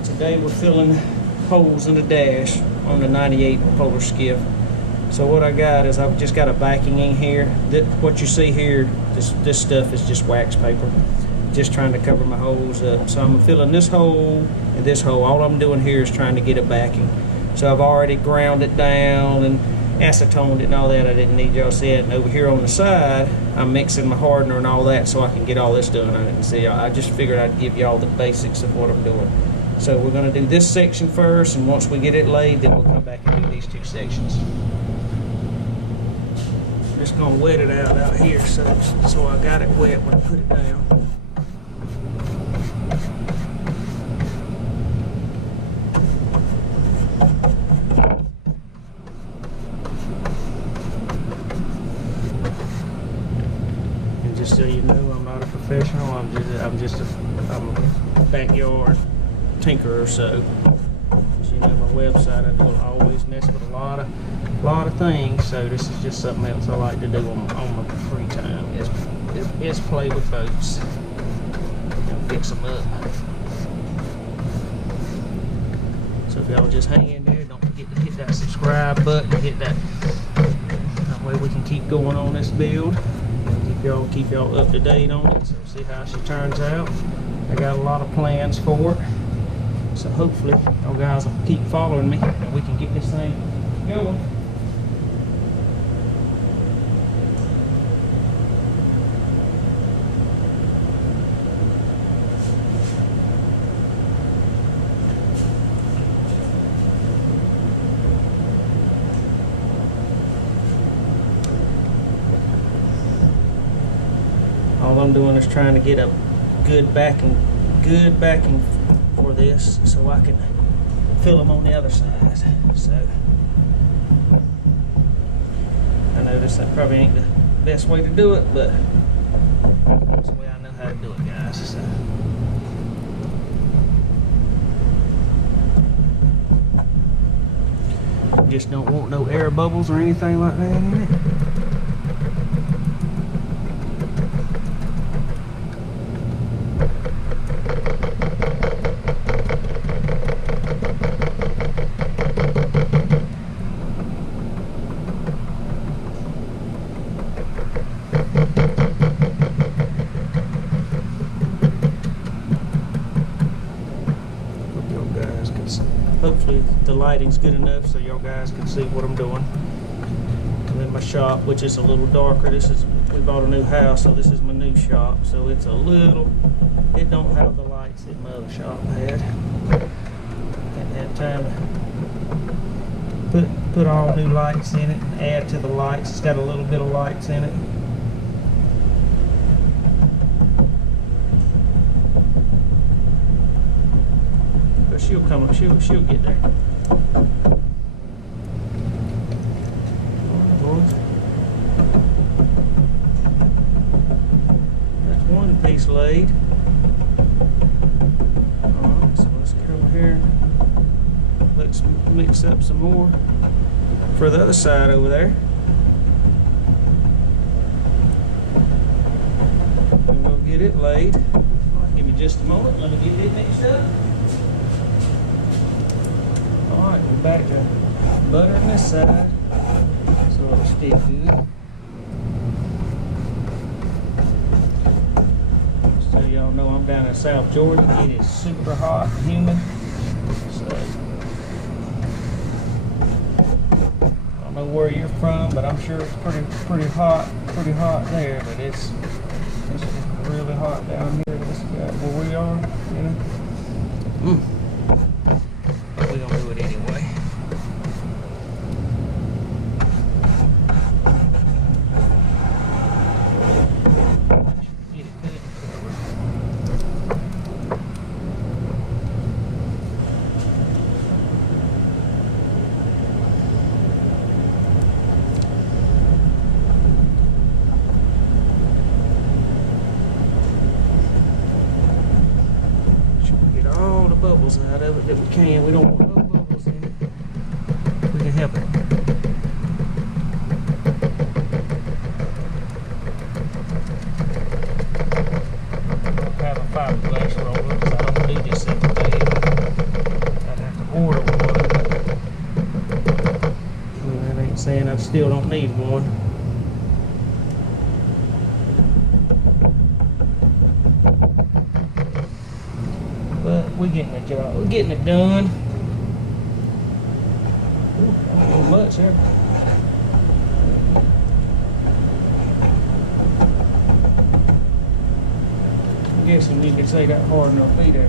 Alright, today we're filling holes in the dash on the 98Polar skiff. So what I got is I've just got a backing in here. What you see here, this stuff is just wax paper. Just trying to cover my holes up. So I'm filling this hole and this hole. All I'm doing here is trying to get a backing. So I've already ground it down and acetoned it and all that. I didn't need y'all to see it. And over here on the side, I'm mixing my hardener and all that so I can get all this done. I didn't see. I just figured I'd give y'all the basics of what I'm doing. So we're going to do this section first, and once we get it laid, then we'll come back and do these two sections. Just going to wet it out here so I got it wet when I put it down. Just so you know, I'm not a professional. I'm a backyard tinkerer. So, as you know, my website, I always mess with a lot of things. So this is just something else I like to do on my free time. Is play with boats and fix them up. So if y'all just hang in there, don't forget to hit that subscribe button. Hit that. That way we can keep going on this build. Keep y'all up to date on it, so see how she turns out. I got a lot of plans for it, so hopefully y'all guys will keep following me and we can get this thing going. All I'm doing is trying to get a good backing for this so I can fill them on the other side. So I know this probably ain't the best way to do it, but that's the way I know how to do it, guys. So. Just don't want no air bubbles or anything like that in it. Hopefully the lighting's good enough so y'all guys can see what I'm doing. I'm in my shop, which is a little darker. We bought a new house, so this is my new shop. So it don't have the lights that my other shop had. Didn't have time to put all new lights in it and add to the lights. It's got a little bit of lights in it. She'll come up, she'll get there. That's one piece laid. Alright, so let's get over here. Let's mix up some more for the other side over there. And we'll get it laid. Right, give me just a moment, let me get it mixed up. Alright, we're back to buttering this side so it'll stick good. Just so y'all know, I'm down in South Georgia. It is super hot and humid. So I don't know where you're from, but I'm sure it's pretty hot there. But it's really hot down here where we are, you know. We're gonna do it anyway. Get it cut and covered. Should we get all the bubbles out of it that we can? We don't want no bubbles in it. We can help it. I have a fiberglass roller because I don't do this every day. still don't need one. But we're getting the job. We're getting it done. Ooh, not too much there. I'm guessing you could say that hard enough either.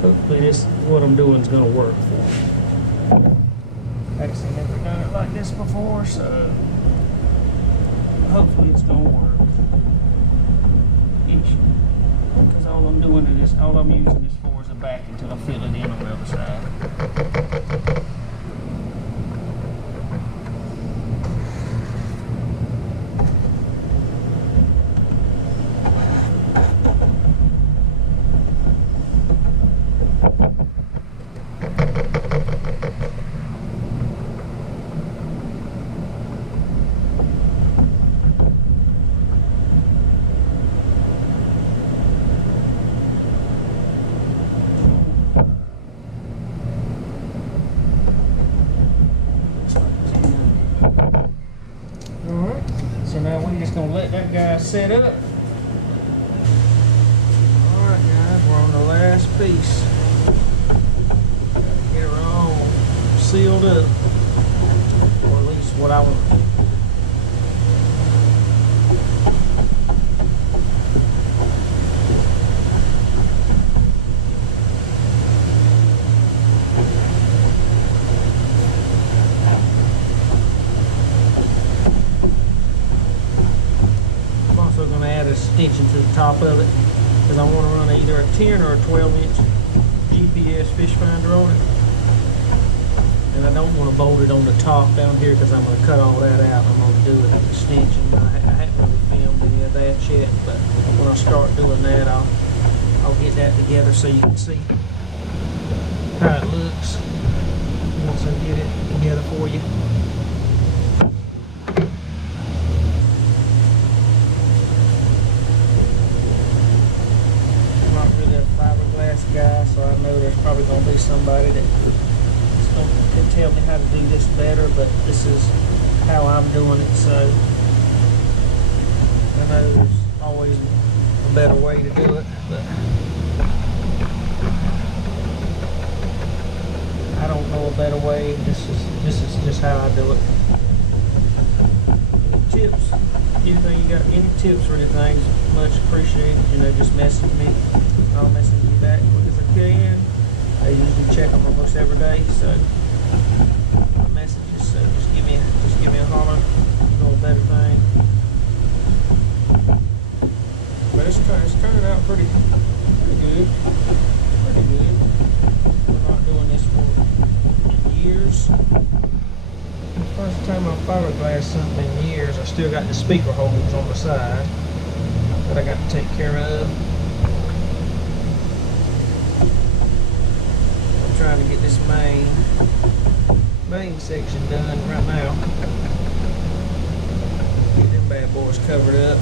Hopefully this, what I'm doing is going to work for me. Actually never done it like this before, so hopefully it's going to work. Because all I'm doing is, all I'm using this for is the back until I fill it in on the other side. So now we're just gonna let that guy set up. Alright guys, we're on the last piece. Gotta get her all sealed up. Or at least what I want. Extension to the top of it because I want to run either a 10 or a 12-inch GPS fish finder on it, and I don't want to bolt it on the top down here because I'm going to cut all that out. I'm going to do an extension. I haven't really filmed any of that yet, but when I start doing that, I'll get that together so you can see how it looks once I get it together for you. Guy, so I know there's probably going to be somebody that can tell me how to do this better, but this is how I'm doing it, so I know there's always a better way to do it, but I don't know a better way. This is just how I do it. Any tips, anything you got, any tips or anything, much appreciated. You know, just message me. I'll message you back quick as I can. I usually check them almost every day, so my messages. So just give me a holler. You know, a better thing. But it's turning out pretty good. Pretty good. We're not doing this for years. First time I fiberglass something in years. I still got the speaker holes on the side that I got to take care of. Trying to get this main section done right now. Get them bad boys covered up.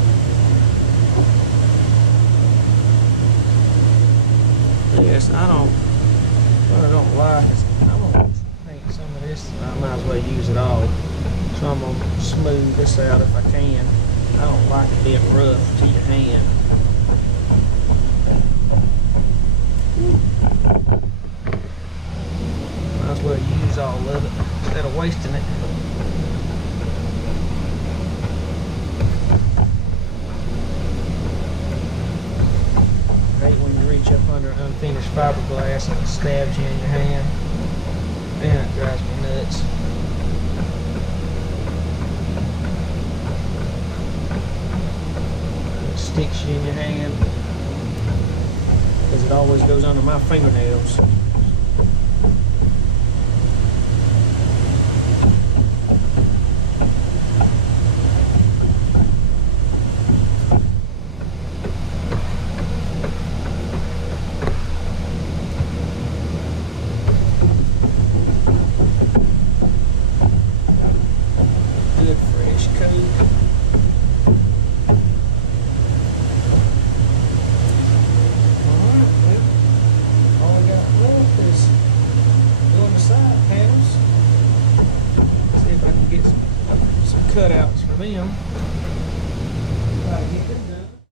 Yes, what I don't like is I'm gonna paint some of this. I might as well use it all. So I'm gonna smooth this out if I can. I don't like it being rough to your hand. Might as well use all of it instead of wasting it. I hate when you reach up under unfinished fiberglass and it stabs you in your hand. Man, it drives me nuts. It sticks you in your hand because it always goes under my fingernails. Good fresh coat. cutouts for them. Try to get